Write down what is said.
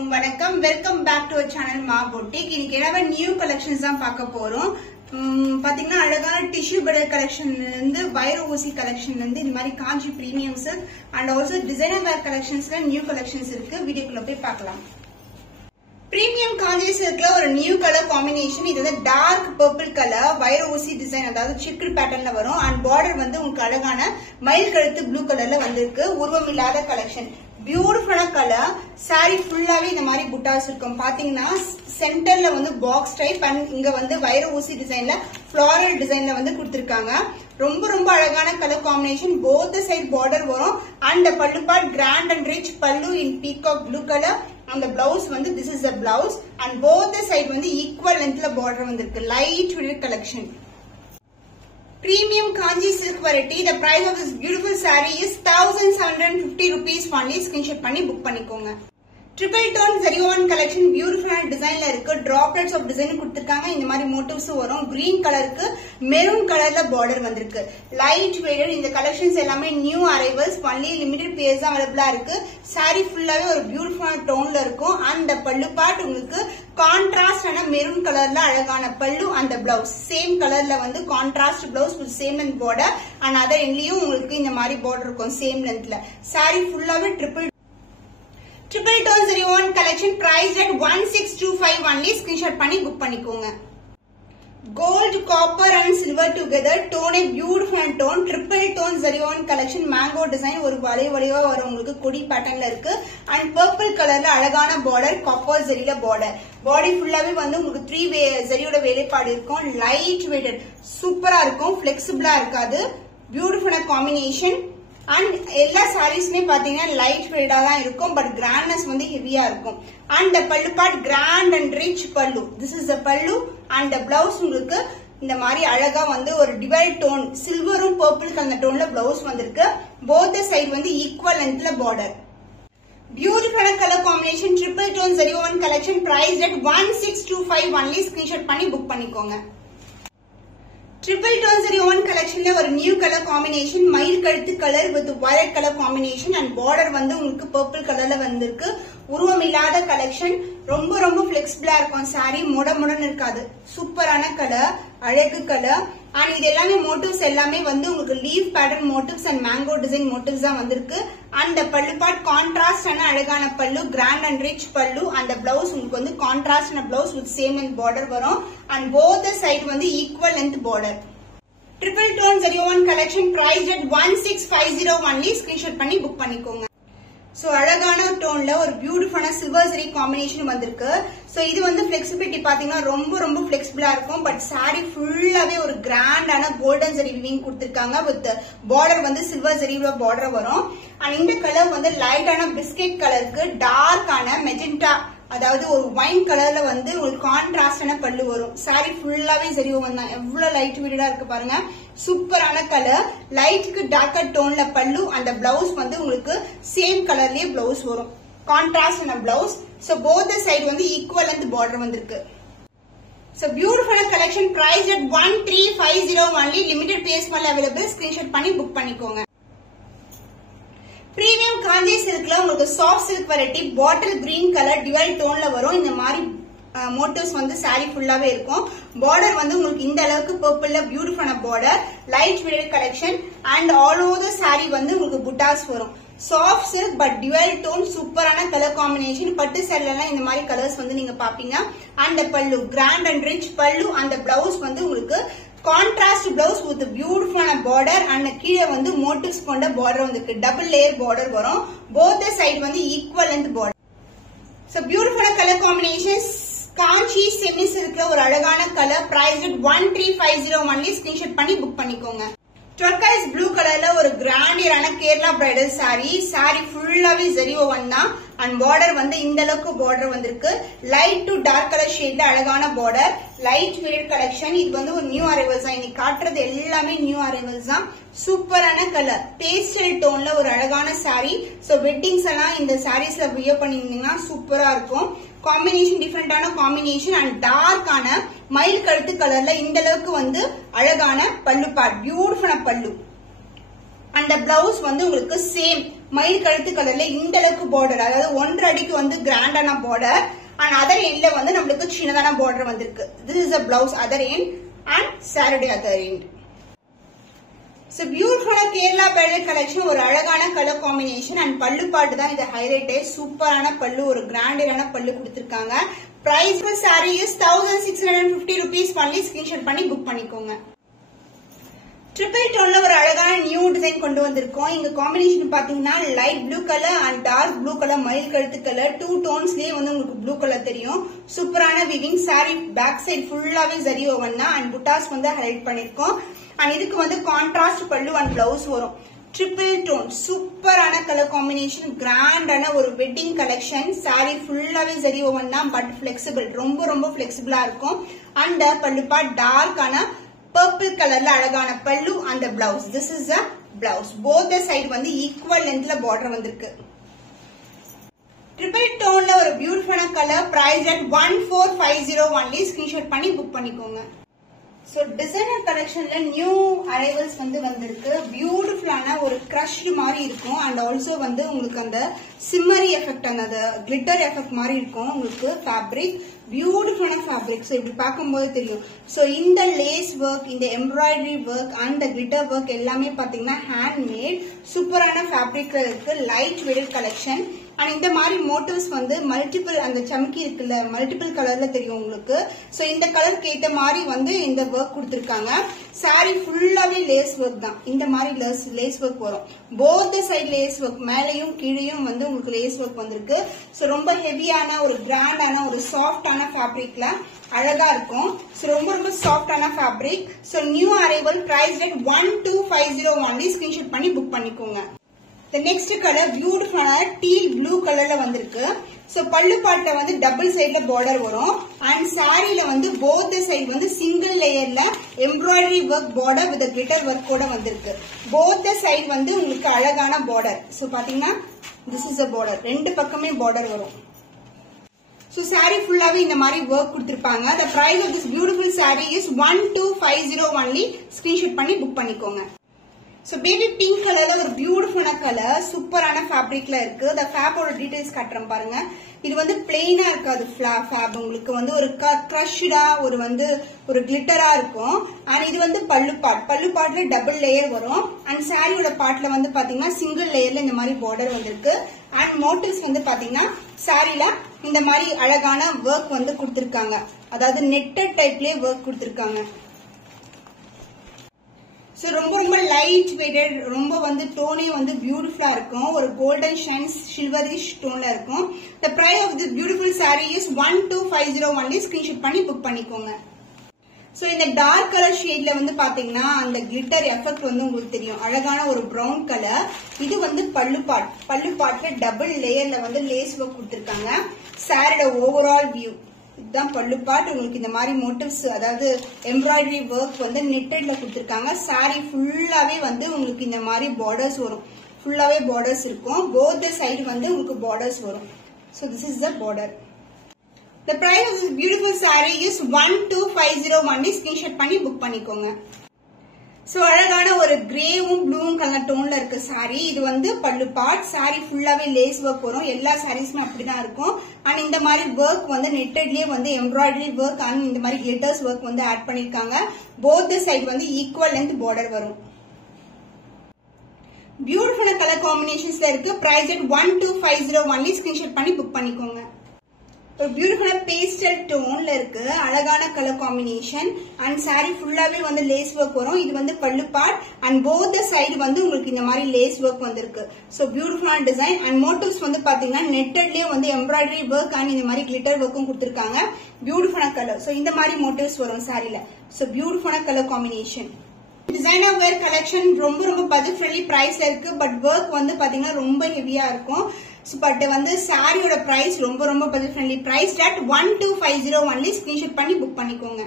எல்லாருக்கும் வணக்கம். Welcome back to our channel Maa boutique. இன்னைக்கு என்ன நியூ கலெக்ஷன்ஸ் தான் பார்க்க போறோம். பாத்தீங்கன்னா அழகான டிஷ்யூ பெடல் கலெக்ஷன்ல இருந்து வைர ஊசி கலெக்ஷன்ல இருந்து இந்த மாதிரி Kanchi premium silk and also designer wear கலெக்ஷன்ஸ்ல நியூ கலெக்ஷன்ஸ் இருக்கு. வீடியோக்குள்ள போய் பார்க்கலாம். பிரீமியம் காஞ்சி சில்க்ல ஒரு நியூ கலர் காம்பினேஷன். இது வந்து டார்க் பர்பிள் கலர் வைர ஊசி டிசைன், அதாவது சிக்கு பேட்டர்ன்ல வரும். அண்ட் பார்டர் வந்து உங்களுக்கு அழகான மயில் கழுத்து ப்ளூ கலர்ல வந்திருக்கு. உருவம் இல்லாத கலெக்ஷன், பியூட்டிஃபுல்லான கலர். சாரி ஃபுல்லாவே இந்த மாதிரி புட்டாஸ் இருக்கும். பாத்தீங்கன்னா சென்டர்ல வந்து பாக்ஸ் டைப் அண்ட் இங்க வந்து வைர ஊசி டிசைன்ல ஃபிளாரல் டிசைன்ல வந்து கொடுத்திருக்காங்க. ரொம்ப ரொம்ப அழகான colour combination. Both side border வரும் and pallu part grand and rich pallu in peacock blue colour. அந்த பிளவுஸ் வந்து this is the blouse and both side வந்து ஈக்குவல் லென்த்ல பார்டர் வந்திருக்கு. Light weight collection. Premium Kanji silk variety. The price of this beautiful saree is 1750 rupees only. Screenshot பண்ணி book பண்ணிக்கோங்க. Triple tone zari-one collection beautiful designல இருக்கு. Droplets of design கொடுத்திருக்காங்க. இந்த மாதிரி motifs வரும். Green கலருக்கு மெரூன் கலர்ல பார்டர் வந்திருக்கு. Light weighted இந்த collections எல்லாமே new arrivals. Only limited pairs தான் available இருக்கு. saree ஃபுல்லாவே ஒரு beautiful toneல இருக்கும். அந்த பல்லு பார்ட் உங்களுக்கு கான்ட்ராஸ்ட் ஆன மெரூன் கலர்ல அழகான பல்லு. அந்த பிளவுஸ் சேம் கலர்ல வந்து contrast blouse with same length border and other எண்ட்லயும் உங்களுக்கு இந்த மாதிரி பார்டர் இருக்கும் சேம் லென்த்ல. saree ஃபுல்லாவே triple tone zari-one collection priced at 1625 only. screenshot பண்ணி book பண்ணிக்கோங்க. Gold, copper and silver together tone a beautiful tone. Triple tone zari-one collection mango design ஒரு வளைவா வரும். உங்களுக்கு கொடி பேட்டர்ன்ல இருக்கு அண்ட் பர்பிள் கலர்ல அழகான பார்டர் காப்பர் ஜரியில பார்டர். பாடி ஃபுல்லாவே வந்து உங்களுக்கு 3 ஜரியோட வேலைப்பாடு இருக்கும். லைட் வெயிட்டட் சூப்பரா இருக்கும். பிளெக்சிபிளா இருக்காது. பியூட்டிஃபுல்லான காம்பினேஷன் அண்ட் எல்லா சாரீஸ்மே பாத்தீங்கன்னா லைட் வெயிட்டா தான் இருக்கும். பட் கிராண்ட்னஸ் வந்து ஹெவியா இருக்கும். And pallu part grand and rich pallu. This is the pallu and blouse உங்களுக்கு இந்த மாதிரி அழகா வந்து ஒரு டிவைட் டோன் சில்வரும் பர்பிள் கலர் டோன்ல பிளவுஸ் வந்திருக்கு. போத் சைடு வந்து ஈக்குவல் லென்த்ல பார்டர். பியூட்டிஃபுல்லான colour combination. Triple tone zari-one collection priced at 1625 only. screenshot பண்ணி புக் பண்ணிக்கோங்க. Triple tone zari-one collectionல ஒரு நியூ கலர் காம்பினேஷன். மயில் கழுத்து colour with violet colour combination and border வந்து உங்களுக்கு பர்பிள் கலர்ல வந்திருக்கு. உருவம் இல்லாத கலெக்ஷன். ரொம்ப ரொம்ப பிளெக்சிபிளா இருக்கும். சாரி முடமுடன் இருக்காது. சூப்பரான கலர், அழகு கலர் அண்ட் இது எல்லாமே மோட்டிவ்ஸ் எல்லாமே வந்து உங்களுக்கு leaf pattern motives and mango design motives தான் வந்திருக்கு. அந்த பல்லு பார்ட் கான்ட்ராஸ்ட் ஆன அழகான பல்லு, கிராண்ட் அண்ட் ரிச் பல்லு. அந்த பிளவுஸ் உங்களுக்கு வந்து கான்ட்ராஸ்ட் ஆன blouse with same length border வரும் அண்ட் போத் சைடு வந்து equal length border. Triple tone zari-one collection priced at 1650 only. screenshot பண்ணி புக் பண்ணிக்கோங்க. சோ அழகான டோன்ல ஒரு பியூட்டிஃபுல்லான சில்வர் ஜரி காம்பினேஷன் வந்திருக்கு. சோ இது வந்து பிளெக்சிபிலிட்டி பாத்தீங்கன்னா ரொம்ப ரொம்ப பிளெக்சிபிளா இருக்கும். பட் சாரி ஃபுல்லாவே ஒரு கிராண்டான கோல்டன் ஜரி வீவிங் கொடுத்திருக்காங்க. வித் பார்டர் வந்து சில்வர் ஜரியோட பார்டர் வரும். அண்ட் இந்த கலர் வந்து லைட்டான பிஸ்கெட் கலருக்கு டார்க்கான மெஜெண்டா, அதாவது ஒரு வைன் கலர்ல வந்து ஒரு கான்ட்ராஸ்டான பல்லு வரும். சாரி ஃபுல்லாவே ஜரி வந்தா எவ்வளவு லைட் வெயிட்டடா இருக்கு பாருங்க. சூப்பரான கலர். லைட்டுக்கு டார்க்கர் டோன்ல பல்லு. அந்த பிளவுஸ் வந்து உங்களுக்கு சேம் கலர்லயே பிளவுஸ் வரும். கான்ட்ராஸ்டான பிளவுஸ். சோ போத் சைடு வந்து ஈக்குவல் லென்த் பார்டர் வந்திருக்கு. So beautiful collection priced at 1350 only. limited pairs மட்டும் available. screenshot பண்ணி புக் பண்ணிக்கோங்க. பிரீமியம் காஞ்சி சில்க்ல உங்களுக்கு soft silk variety bottle green colour டிவைட் டோன்ல வரும். இந்த மாதிரி மோட்டிவ்ஸ் வந்து சாரி ஃபுல்லாவே இருக்கும். பார்டர் வந்து உங்களுக்கு இந்த அளவுக்கு பர்பிள்ல பியூட்டிஃபுல்லான border. Light weight collection and all over the sari வந்து உங்களுக்கு புட்டாஸ் வரும். சாஃப்ட் சில்க் பட் டிவைட் டோன் சூப்பரான கலர் காம்பினேஷன். பட்டு சேரில எல்லாம் இந்த மாதிரி கலர்ஸ் வந்து நீங்க பாப்பீங்க. அந்த பல்லு கிராண்ட் அண்ட் ரிச் பல்லு. அந்த பிளவுஸ் வந்து உங்களுக்கு கான்ட்ராஸ்ட் பிளவுஸ் வித் பியூட்டிஃபுல்லான பார்டர் அண்ட் கீழே வந்து மோட்டிவ்ஸ் கொண்ட பார்டர் வந்திருக்கு. டபுள் லேயர் பார்டர் வரும். போத் சைடு வந்து ஈக்குவல் லென்த் பார்டர். சோ பியூட்டிஃபுல்லான கலர் காம்பினேஷன்ஸ். காஞ்சி செமி சில்க்ல ஒரு அழகான colour priced at 1350 only. screenshot பண்ணி புக் பண்ணிக்கோங்க. turquoise ப்ளூ கலர்ல ஒரு கிராண்டியரான கேரளா பிரைடல் சாரி. சாரி ஃபுல்லாவே zari-one தான் அண்ட் பார்டர் வந்து இந்த அளவுக்கு பார்டர் வந்திருக்கு. லைட் டு டார்க் கலர் ஷேட்ல அழகான பார்டர். Light weight collection. இது வந்து ஒரு நியூ அரைவல்ஸ் தான். இன்னைக்கு காட்டுறது எல்லாமே நியூ அரைவல்ஸ் தான். சூப்பரான கலர் பேஸ்டல் டோன்ல ஒரு அழகான சாரி. சோ வெட்டிங்ஸ் எல்லாம் இந்த சாரீஸ்ல வியர் பண்ணிருந்தீங்கன்னா சூப்பரா இருக்கும். காம்பினேஷன் டிஃபரெண்டான காம்பினேஷன் அண்ட் டார்க்கான மயில் கழுத்து கலர்ல இந்த அளவுக்கு வந்து அழகான பல்லு பார்ட். பியூட்டிஃபுல்லான பல்லு. அந்த பிளவுஸ் வந்து உங்களுக்கு சேம் மயில் கழுத்து கலர்ல இந்த அளவுக்கு பார்டர், அதாவது 1.5 அடிக்கு வந்து கிராண்டான பார்டர் அண்ட் அதர் எண்ட்ல வந்து நம்மளுக்கு சின்னதான பார்டர் வந்திருக்கு. This is a blouse other end and saree other end. So beautiful Kerala bridal collection, ஒரு அழகான கலர் காம்பினேஷன் அண்ட் பல்லு பாட்டு தான் இது ஹைலைட். சூப்பரான பல்லு, ஒரு கிராண்டான பல்லு கொடுத்திருக்காங்க. Price for saree is 1650 rupees. only screenshot பண்ணி புக் பண்ணிக்கோங்க. ட்ரிபிள் டோன்ல ஒரு அழகான நியூ டிசைன் கொண்டு வந்திருக்கோம். இங்க காம்பினேஷன் பாத்தீங்கன்னா light blue colour and dark blue colour, மயில் கழுத்து கலர், 2 டோன்ஸ்லயே வந்து உங்களுக்கு ப்ளூ கலர் தெரியும். சூப்பரான வீவிங். சாரி பேக் சைடு ஃபுல்லாவே ஜரி ஓவன் தான் அண்ட் புட்டாஸ் வந்து ஹைலைட் பண்ணிருக்கோம். அண்ட் இதுக்கு வந்து கான்ட்ராஸ்ட் பல்லு அண்ட் பிளவுஸ் வரும். ட்ரிபிள் டோன் சூப்பரான கலர் காம்பினேஷன், கிராண்டான ஒரு வெட்டிங் கலெக்ஷன். சாரி ஃபுல்லாவே ஜரி ஓவன் தான் பட் பிளெக்சிபிள், ரொம்ப ரொம்ப பிளெக்சிபிளா இருக்கும். அண்ட் பல்லுப்பா டார்க்கான பர்பிள் கலர்ல அழகான பல்லு அந்த blouse. This is a blouse. both the side வந்து ஈக்குவல் லென்த்ல பார்டர் வந்திருக்கு. ட்ரிபிள் டோன்ல ஒரு பியூட்டிஃபுல்லான colour. Price at 1450 only. Screenshot பண்ணி புக் பண்ணிக்கோங்க. சோ டிசைனர் கலெக்ஷன்ல நியூ அரைவல்ஸ் வந்து வந்திருக்கு. பியூட்டிஃபுல்லான ஒரு கிரஷ் மாதிரி இருக்கும் அண்ட் ஆல்சோ வந்து உங்களுக்கு அந்த சிம்மரி எஃபெக்ட், அந்த கிளிட்டர் எஃபெக்ட் மாதிரி இருக்கும். உங்களுக்கு ஃபேப்ரிக் பியூட்டிஃபுல்லான ஃபேப்ரிக். ஸோ இப்படி பார்க்கும்போது தெரியும். ஸோ இந்த லேஸ் ஒர்க், இந்த embroidery work and glitter work எல்லாமே பாத்தீங்கன்னா ஹேண்ட்மேட் சூப்பரான ஃபேப்ரிக்ல இருக்கு. லைட் வெயிட் கலெக்ஷன் அண்ட் இந்த மாதிரி மோட்டிவ்ஸ் வந்து மல்டிபிள், அந்த சம்கி இருக்குல்ல மல்டிபிள் கலர்ல தெரியும் உங்களுக்கு. ஸோ இந்த கலருக்கு ஏற்ற மாதிரி வந்து இந்த ஒர்க் கொடுத்துருக்காங்க. சாரி ஃபுல்லாவே லேஸ் ஒர்க் தான். இந்த மாதிரி லேஸ் ஒர்க் வரும். போத் சைட் லேஸ் ஒர்க், மேலையும் கீழையும் வந்து உங்களுக்கு லேஸ் ஒர்க் வந்திருக்கு. ஸோ ரொம்ப ஹெவியான ஒரு கிராண்டான ஒரு சாஃப்டான ஃபேப்ரிக்ல அழகா இருக்கும். ஸோ ரொம்ப ரொம்ப சாஃப்டான fabric. So new arrival. Price at 1250 only. Screenshot பண்ணி புக் பண்ணிக்கோங்க. The next color பியூட்டிஃபுல்லான டீல் ப்ளூ கலர்ல வந்திருக்கு. சோ பல்லு பாட்டுல வந்து டபுள் சைட்ல பார்டர் வரும் அண்ட் சாரியில வந்து போத் சைடு வந்து சிங்கிள் லேயர்ல embroidery work border with glitter ஒர்க்கோட வந்திருக்கு. போத் சைடு வந்து உங்களுக்கு அழகான பார்டர். சோ பாத்தீங்கன்னா திஸ் இஸ் a border. ரெண்டு பக்கமே பார்டர் வரும். சோ சாரி ஃபுல்லாவே இந்த மாதிரி ஒர்க் கொடுத்திருப்பாங்க. The price of this beautiful saree is 1250 only. Screenshot பண்ணி புக் பண்ணிக்கோங்க. சோ பேபி பிங்க் கலர்ல ஒரு பியூட்டிஃபுல்லான கலர், சூப்பரான ஃபேப்ரிக்ல இருக்கு. இந்த ஃபேப்போட டீடைல்ஸ் காட்டுறேன் பாருங்க. இது வந்து பிளெயினா இருக்காது ஃபேப், உங்களுக்கு வந்து ஒரு கிரஷ்டா ஒரு வந்து ஒரு கிளிட்டரா இருக்கும். அண்ட் இது வந்து பல்லு பாட்ல டபுள் லேயர் வரும் அண்ட் சாரியோட பார்ட்ல வந்து பாத்தீங்கன்னா சிங்கிள் லேயர்ல இந்த மாதிரி பார்டர் வந்திருக்கு. அண்ட் மோட்டிவ்ஸ் வந்து பாத்தீங்கன்னா சாரில இந்த மாதிரி அழகான ஒர்க் வந்து கொடுத்திருக்காங்க. அதாவது நெட்டட் டைப்லயே ஒர்க் கொடுத்திருக்காங்க. சோ ரொம்ப ரொம்ப லைட் வெயிட்டட், ரொம்ப வந்து டோனே வந்து பியூட்டிஃபுல்லா இருக்கும். ஒரு கோல்டன் ஷைன்ஸ் சில்வரிஷ் டோன்ல இருக்கும். The price of this beautiful saree is 1250 only. Screenshot பண்ணி புக் பண்ணிக்கோங்க. சோ இந்த டார்க் கலர் ஷேட்ல வந்து பாத்தீங்கன்னா அந்த கிளிட்டர் எஃபெக்ட் வந்து உங்களுக்கு தெரியும். அழகான ஒரு பிரவுன் கலர். இது வந்து பல்லு பாட்ல டபுள் லேயர்ல வந்து லேஸ் ஒர்க் கொடுத்திருக்காங்க. சாரியோட ஓவரால் வியூ இதுதான் பல்லு பாட். உங்களுக்கு இந்த மாதிரி மோட்டிவ்ஸ், அதாவது எம்ப்ராய்டரி ஒர்க் வந்து நெட்டட்ல கொடுத்திருக்காங்க. சாரி ஃபுல்லாவே வந்து உங்களுக்கு இந்த மாதிரி பார்டர்ஸ் வரும். ஃபுல்லாவே பார்டர்ஸ் இருக்கும். போத் சைடு வந்து உங்களுக்கு பார்டர்ஸ் வரும். So this is the border. The price of this beautiful saree is 1250 only. Screenshot பண்ணி புக் பண்ணிக்கோங்க. சோ அழகான ஒரு கிரேவும் ப்ளூவும் கலர் டோன்ல இருக்கு சாரி. இது வந்து பல்லு பார்ட். சாரி ஃபுல்லாவே லேஸ் ஒர்க் வரும். எல்லா சாரீஸ்மே அப்படிதான் இருக்கும். அண்ட் இந்த மாதிரி ஒர்க் வந்து நெட்டட்லயே வந்து எம்ப்ராய்டரி ஒர்க் அண்ட் இந்த மாதிரி கிளிட்டர்ஸ் ஒர்க் வந்து ஆட் பண்ணிருக்காங்க. போத் சைடு வந்து ஈக்குவல் லென்த் பார்டர் வரும். பியூட்டிஃபுல் கலர் காம்பினேஷன்ஸ்ல இருக்கு. Price at 1250 only. ஸ்கிரீன்ஷாட் பண்ணி புக் பண்ணிக்கோங்க. ஒரு பியூட்டிஃபுல்லான பேஸ்டல் டோன்ல இருக்கு. அழகான கலர் காம்பினேஷன் அண்ட் சாரி ஃபுல்லாவே வந்து லேஸ் ஒர்க் வரும். இது வந்து பல்லு பார்ட் அண்ட் போத் சைடு வந்து உங்களுக்கு இந்த மாதிரி லேஸ் ஒர்க் வந்திருக்கு. சோ பியூட்டிஃபுல்லான டிசைன் அண்ட் மோட்டிவ்ஸ் வந்து பாத்தீங்கன்னா நெட்டட்லயே வந்து எம்ப்ராய்டரி ஒர்க் அண்ட் இந்த மாதிரி கிளிட்டர் ஒர்க்கும் கொடுத்திருக்காங்க. பியூட்டிஃபுல்லான கலர். சோ இந்த மாதிரி மோட்டிவ்ஸ் வரும் சாரில. சோ பியூட்டிஃபுல்லான கலர் காம்பினேஷன். டிசைனர் வேர் கலெக்ஷன் ரொம்ப ரொம்ப பட்ஜெட் ஃப்ரெண்ட்லி பிரைஸ்ல இருக்கு. பட் ஒர்க் வந்து பாத்தீங்கன்னா ரொம்ப ஹெவியா இருக்கும். பட் வந்து சாரியோட பிரைஸ் ரொம்ப ரொம்ப budget friendly. Price at 1250 only. Screenshot பண்ணி புக் பண்ணிக்கோங்க.